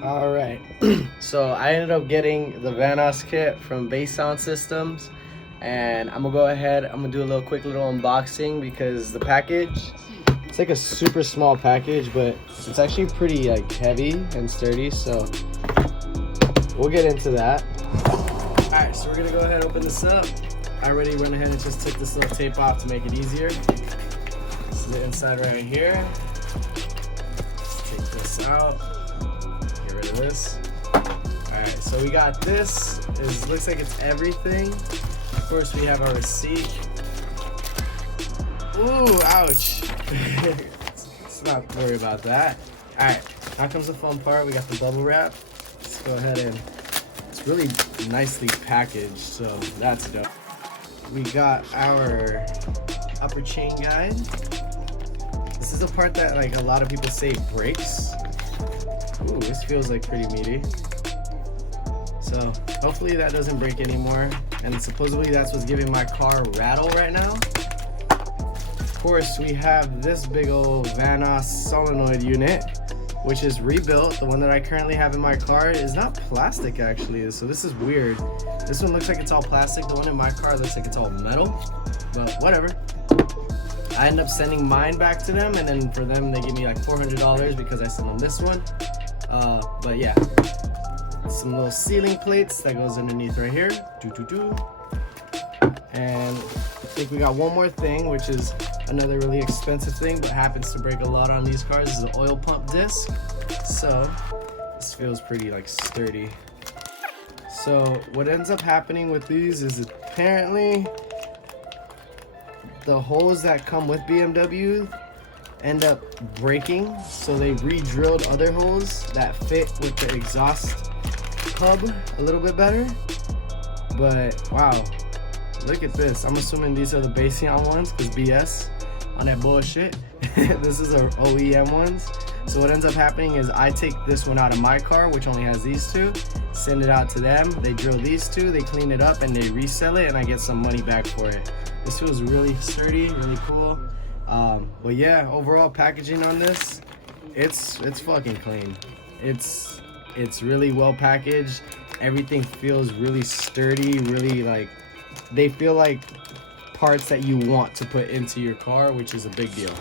All right, so I ended up getting the Vanoss kit from Beisan Systems, and I'm gonna go ahead, I'm gonna do a quick little unboxing because the package, it's like a super small package, but it's actually pretty like heavy and sturdy, so we'll get into that. All right, so we're gonna go ahead and open this up. I already went ahead and just took this little tape off to make it easier. This is the inside right here. Let's take this out. Get rid of this. Alright, so we got this. Looks like it's everything. Of course, we have our receipt. Ooh, ouch. Let's not worry about that. Alright, now comes the fun part. We got the bubble wrap. Let's go ahead and it's really nicely packaged, so that's dope. We got our upper chain guide. This is a part that like a lot of people say breaks. Ooh, this feels like pretty meaty. So hopefully that doesn't break anymore. And supposedly that's what's giving my car rattle right now. Of course, we have this big old Vanoss solenoid unit, which is rebuilt. The one that I currently have in my car is not plastic actually, so this is weird. This one looks like it's all plastic. The one in my car looks like it's all metal, but whatever. I end up sending mine back to them, and then for them they give me like $400 because I sent them this one. But yeah, some little sealing plates that goes underneath right here. And I think we got one more thing, which is another really expensive thing, but happens to break a lot on these cars. This is an oil pump disc. So this feels pretty like sturdy. So what ends up happening with these is apparently the holes that come with BMW end up breaking, so they re-drilled other holes that fit with the exhaust hub a little bit better. But wow, look at this. I'm assuming these are the Beisan ones because BS on that bullshit. This is our OEM ones. So what ends up happening is I take this one out of my car, which only has these two, send it out to them, they drill these two, they clean it up, and they resell it, and I get some money back for it. This feels really sturdy, really cool. But yeah, overall packaging on this, it's fucking clean. It's really well packaged. Everything feels really sturdy, really like, they feel like parts that you want to put into your car, which is a big deal.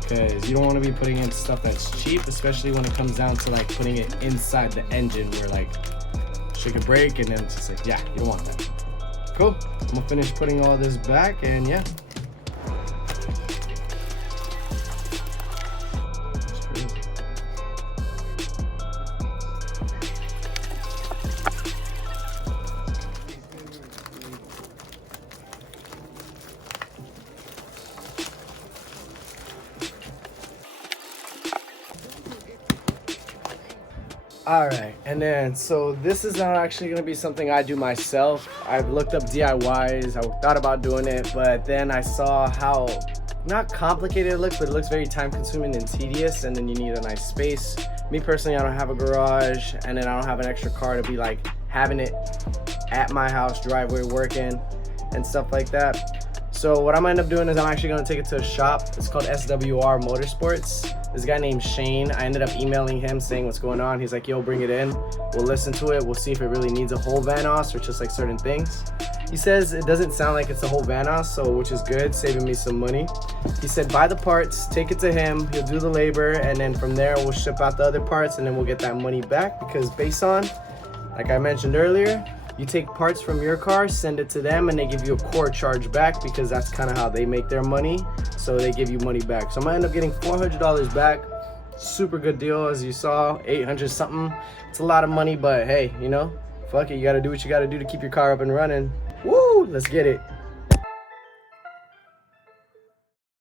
Because you don't want to be putting in stuff that's cheap, especially when it comes down to like putting it inside the engine where like shit could break, and then it's just like, yeah, you don't want that. Cool. I'm gonna finish putting all this back, and yeah. Alright, and then so this is not actually going to be something I do myself. I've looked up DIYs, I thought about doing it, but then I saw how not complicated it looks, but it looks very time consuming and tedious, and then you need a nice space. Me personally, I don't have a garage, and then I don't have an extra car to be like having it at my house, driveway, working and stuff like that. So what I'm gonna end up doing is I'm actually gonna take it to a shop. It's called SWR Motorsports. This guy named Shane, I ended up emailing him saying what's going on. He's like, yo, bring it in. We'll listen to it. We'll see if it really needs a whole Vanoss or just like certain things. He says it doesn't sound like it's a whole Vanoss, so which is good, saving me some money. He said buy the parts, take it to him, he'll do the labor, and then from there we'll ship out the other parts, and then we'll get that money back because Beisan, like I mentioned earlier, you take parts from your car, send it to them, and they give you a core charge back because that's kind of how they make their money. So they give you money back. So I'm gonna end up getting $400 back. Super good deal, as you saw, 800 something. It's a lot of money, but hey, you know, fuck it, you gotta do what you gotta do to keep your car up and running. Woo, let's get it.